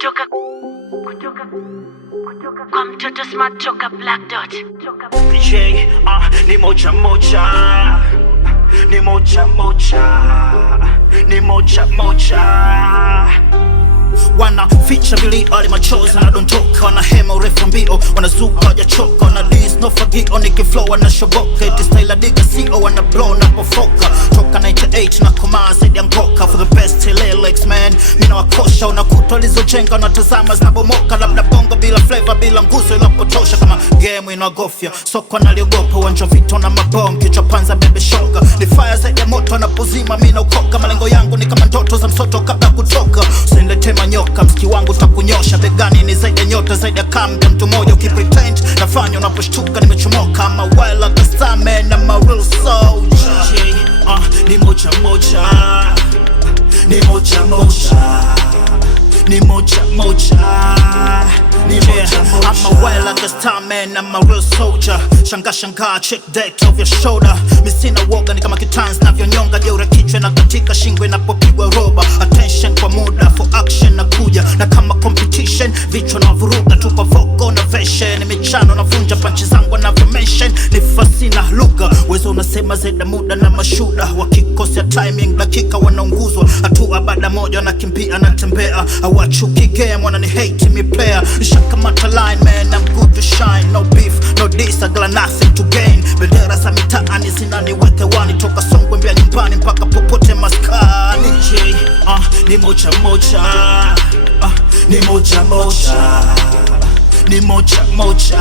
kutoka kwa mtoto smart toka Black Dot. Ni moja moja, ni moja moja, ni moja moja. Wana ficha vili ali machozi na dondoka, wana hema urefu mbio, wanazuka hajachoka, wana dance no forget on the flow, wana shoboka eti style diga CO, wana blow na pofoka toka 98 na koma zaidi ya ngoka for the best lyrics man. Mina wakosha unakuta walizojenga, wanatazama zinabomoka, labda bongo bila flavor bila nguzo ilapotosha, kama game inagofya soko naliogopa, uwanja vito na mabomu kichwa panza bebe shoga, ni fire zaidi ya moto anapozima mina ukoka, malengo yangu ni kama ndoto za msoto kabla kutoka, usinilete manyoka mziki wangu takunyosha, begani ni zaidi ya nyota zaidi ya kambi mtu moja, ukipretend nafanya unaposhtuka nimechomoka, I'm a wild like a star man, I'm a real soldier. Ni moja moja, ni moja moja, ni moja moja, ni moja moja. I'm a wild like a star man, I'm a real soldier. Shanga shanga check that off your shoulder. Misina woga ni kama kitanzi na vyonyonga, jeura kichwa na katika shingwe napopigwa roba. Attention kwa muda for action na kuja, na kama competition vichwa na vuruga, tupa vocal na version, michano na vunja panchi zangu na mention, ni fasi na lugha, wezo unasema zaidi muda na mashuda, wakikosea timing dakika wanaunguzwa, hatua baada moja wanakimbia na tembea, hawachuki game wana ni hate me player, nishakamata line man, I'm good to shine, no beef no diss, I got nothing to gain, bendera za mitaani zinaniweke wani, toka Songwe mbia nyumbani mpaka popote maskani. Ni moja moja, ni moja moja, ni moja moja,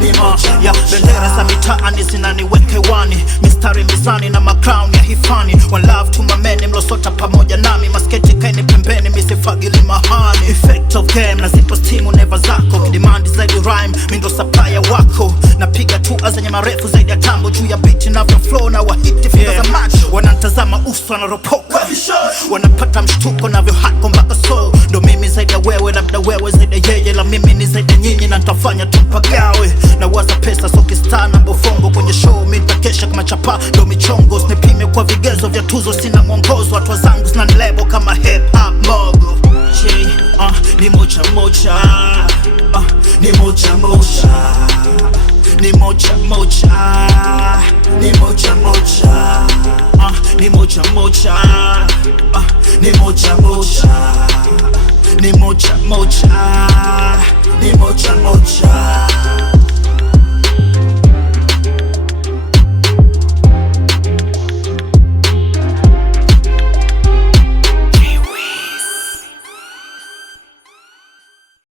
ni moja ya bendera za mitaani zinaniweke wani, mistari mizani na macrown ya hifani, one love to my men mlosota pamoja nami, masketi kaini pembeni misifagili mahani, effect of game na zipo stimu neva zako, kidimandi zaidi rhyme mindo supplier wako, napiga tu zenye marefu zaidi ya tambo, juu ya beat na flow na wahiti finger za macho, wanantazama uso na ropoka, wanapata mshtuko na hako mpaka soul, ndo mimi zaidi ya wewe, labda wewe zaidi ya yeye, la mimi ni zaidi nyinyi na nitafanya tumpagawe, na waza pesa soki star na bofongo kwenye show, mimi nitakesha kama chapa ndo michongo, snipime kwa vigezo vya tuzo, sina mwongozo, watu zangu zina lebo kama hip hop mogo. Ni moja moja, ni moja moja, ni moja moja, ni moja moja, ni moja moja, ni moja moja, ni moja moja, ni moja moja.